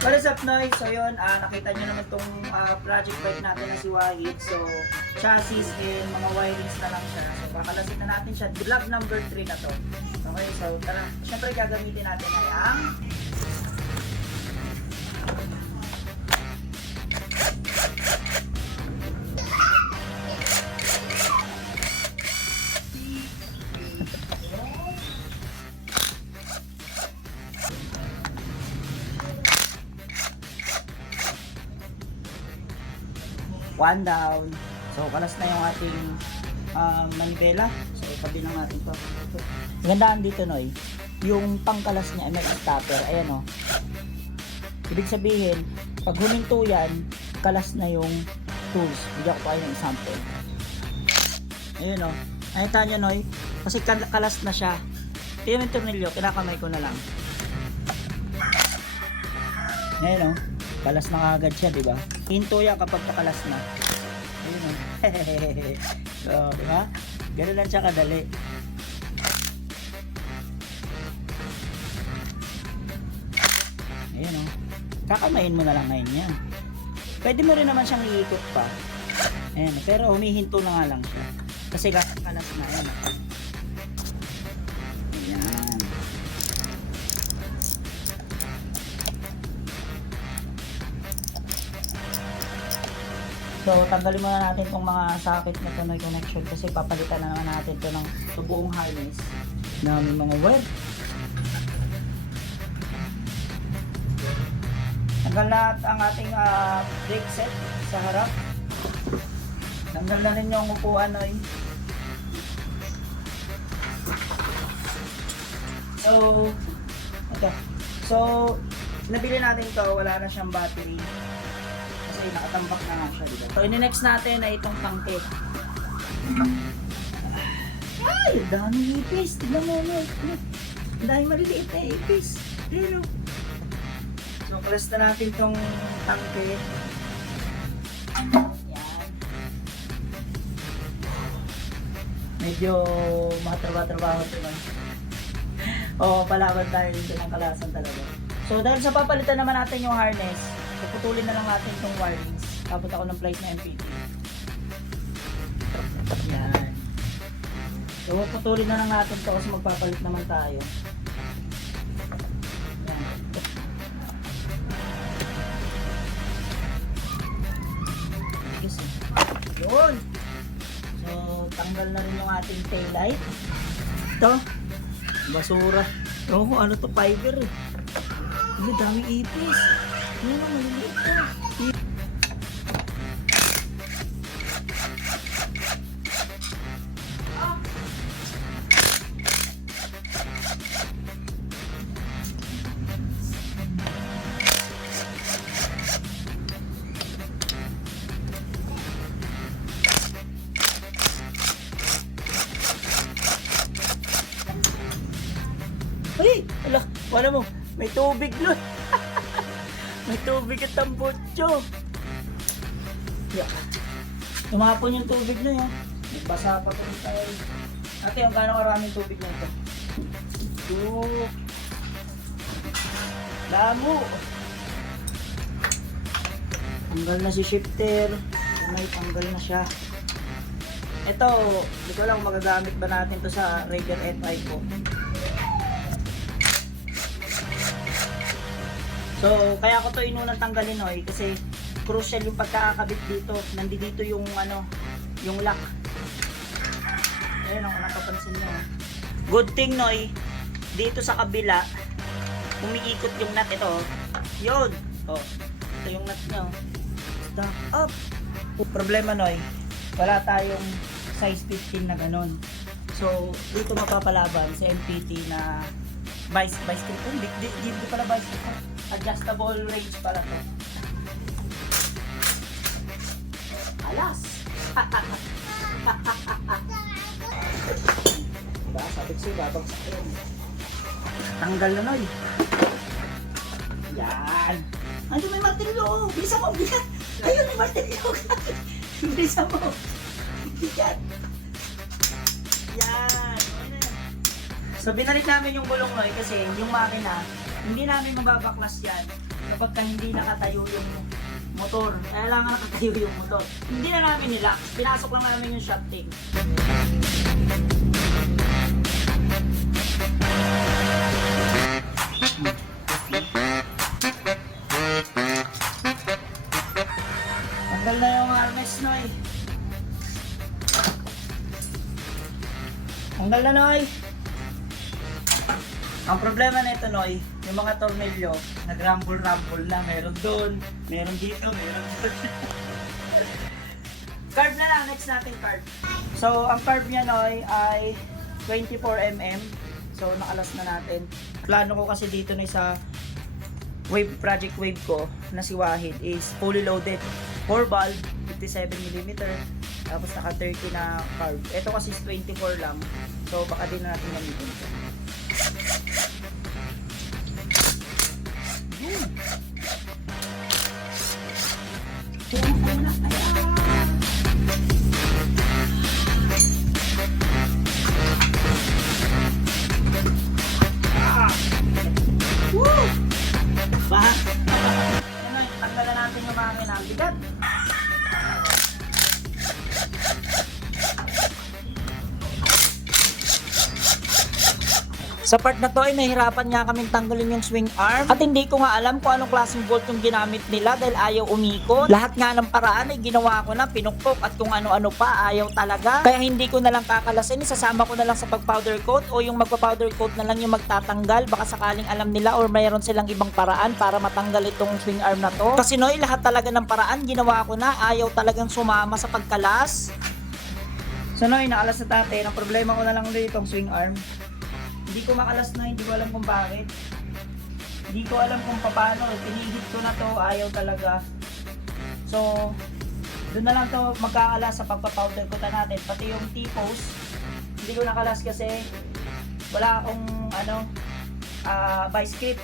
What is up, Noy? So yun, nakita nyo naman tong project bike natin na si Wahid. So, chassis and mga wirings na lang siya. So, kakalasin na natin siya. Vlog number 3 na to. Okay, so tara. Siyempre, gagamitin natin ay ang one down. So, kalas na yung ating manibela. So, itabi lang natin to. Gandaan dito, Noy. Yung pangkalas niya ay may stopper. Ayan, o. Ibig sabihin, pag huminto yan, kalas na yung tools. Bigyan ko pa kayo ng example. Ayun, o. Nakita nyo, Noy? Kasi kalas na siya. Ito yung tornilyo, kinakamay ko na lang. Ayun, o. Kalas na agad siya, di ba? Hinto yan kapag nakalas na. Ayun, o. So, di ba? Ganun lang siya kadali. Ayun, o. Kakamayin mo na lang ngayon yan. Pwede mo rin naman siyang iikot pa. Ayan, pero humihinto na nga lang siya. Kasi kakalas na yan. Ayan. So, tanggalin muna natin itong mga socket na tunoy connection kasi papalitan na naman natin ito ng buong harness na may mga wire. Tanggal na ang ating brake set sa harap. Tanggal na rin yung upuan, Noy. So, ito. So, nabili natin ito, wala na siyang battery. Kasi nakatambak na nga siya, diba? So, ini-next natin ay itong tangke. Ay, daming ipis. Tignan mo, no? Dahil maliliit na ipis. Ayan, o. So, close na natin itong tangke. Yan. Medyo matrabaho ito lang. Oo, palaban tayo dito ng kalasan talaga. So, dahil sa papalitan naman natin yung harness, puputulin na lang natin itong wirings. Tapos ako ng plate na MPT. Yan. So, puputulin na lang natin ito kasi magpapalit naman tayo. Yan. Yun. So, tanggal na rin yung ating tail light. Ito. Basura. Oo, ano to? Fiber eh. Ay, daming ipis. Yan ang maliliit to. Ay, ala, wala mo. May tubig nun. May tubig at tambutso. Yeah. Tumapon yung tubig na yun. Basa pa rin tayo. Ate, yung gano'ng karaming tubig na ito? Ito. Lamo. Tanggal na si shifter. May tanggal na siya. Ito, hindi ko lang magagamit ba natin to sa Raider FI ko. So, kaya ko to inunang tanggalin, Noy, kasi crucial yung pagkakabit dito. Nandito yung yung lock. Ayun ang napapansin nyo. Good thing, Noy, dito sa kabila, umiikot yung nut ito. Yun. Oh, ito yung nut nyo. Stop up. Problema, Noy, wala tayong size 15 na ganun. So, dito mapapalaban sa MPT na bicycle. Dito pala bicycle. Adjustable range pala to. Alas! Diba? Sabi ko sa'yo, babagsak yun. Tanggal na, Noy. Yan. Ano may martilyo? Bilisan mo, bigat. Ayun, may martilyo. Bilisan mo. Bigat. Yan. So, binalik namin yung gulong, Noy, kasi yung makina, hindi namin mababaklas yan kapag ka hindi nakatayo yung motor. Kailangan nakatayo yung motor. Hindi na namin nila. Pinasok lang namin yung shafting. Tanggal na yung harness, Noy. Tanggal na, Noy. Ang problema nito, Noy, yung mga tornilyo, nag-rumble-rumble na. Meron doon, meron dito, meron doon. Carb na lang, next natin carb. So, ang carb niya, Noy, ay 24mm. So, nakalas na natin. Plano ko kasi dito na sa wave, project wave ko na si Wahid is fully loaded. 4 valve, 57mm. Tapos naka 30 na carb. Ito kasi is 24 lang. So, baka din na natin gamitin ito. Bah! Ano, tanggalan natin yung makina. Bigat! Sa part na to ay nahirapan nga kaming tanggalin yung swing arm at hindi ko nga alam kung anong klaseng bolt yung ginamit nila dahil ayaw umikot. Lahat nga ng paraan ay ginawa ko na, pinukpok at kung ano-ano pa, ayaw talaga. Kaya hindi ko na lang kakalasin, isasama ko na lang sa pag-powder coat o yung magpa-powder coat na lang yung magtatanggal. Baka sakaling alam nila or mayroon silang ibang paraan para matanggal itong swing arm na to. Kasi Noy, lahat talaga ng paraan ginawa ko na, ayaw talagang sumama sa pagkalas. So Noy, nakalas na tate. Ang problema ko na lang ulit itong swing arm. Hindi ko makalas na, hindi ko alam kung bakit. Hindi ko alam kung paano. Pinihit ko na to, ayaw talaga. So, doon na lang to magkakalas sa pagpa-powder ko natin. Pati yung T-post, hindi ko nakalas kasi wala akong vice grip.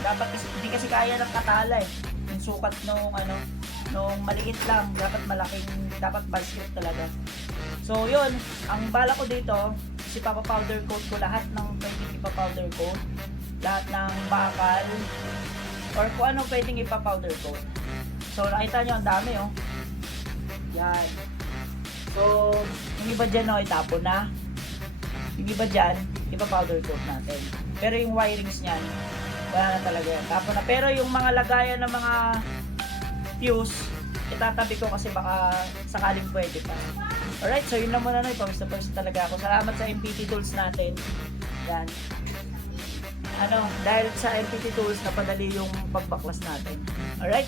Dapat hindi kasi kaya ng katala eh. Yung sukat nung maliit lang, dapat malaking, dapat vice grip talaga. So, yun, ang bala ko dito, ipapa-powder coat ko lahat ng pwedeng ipa-powder coat, lahat ng bakal or kung ano pwedeng ipa-powder coat. So nakita nyo ang dami oh. Yan. So yung iba dyan oh, itapon na. Yung iba dyan, ipa-powder coat natin. Pero yung wirings nyan, wala na talaga yan. Tapon na. Pero yung mga lagayan ng mga fuse, itatabi ko kasi baka sakaling pwede pa. Alright, so yun lang muna na. Pawis na pawis talaga ako. Salamat sa MPT tools natin. Yan. Dahil sa MPT tools, napadali yung pagbaklas natin. Alright?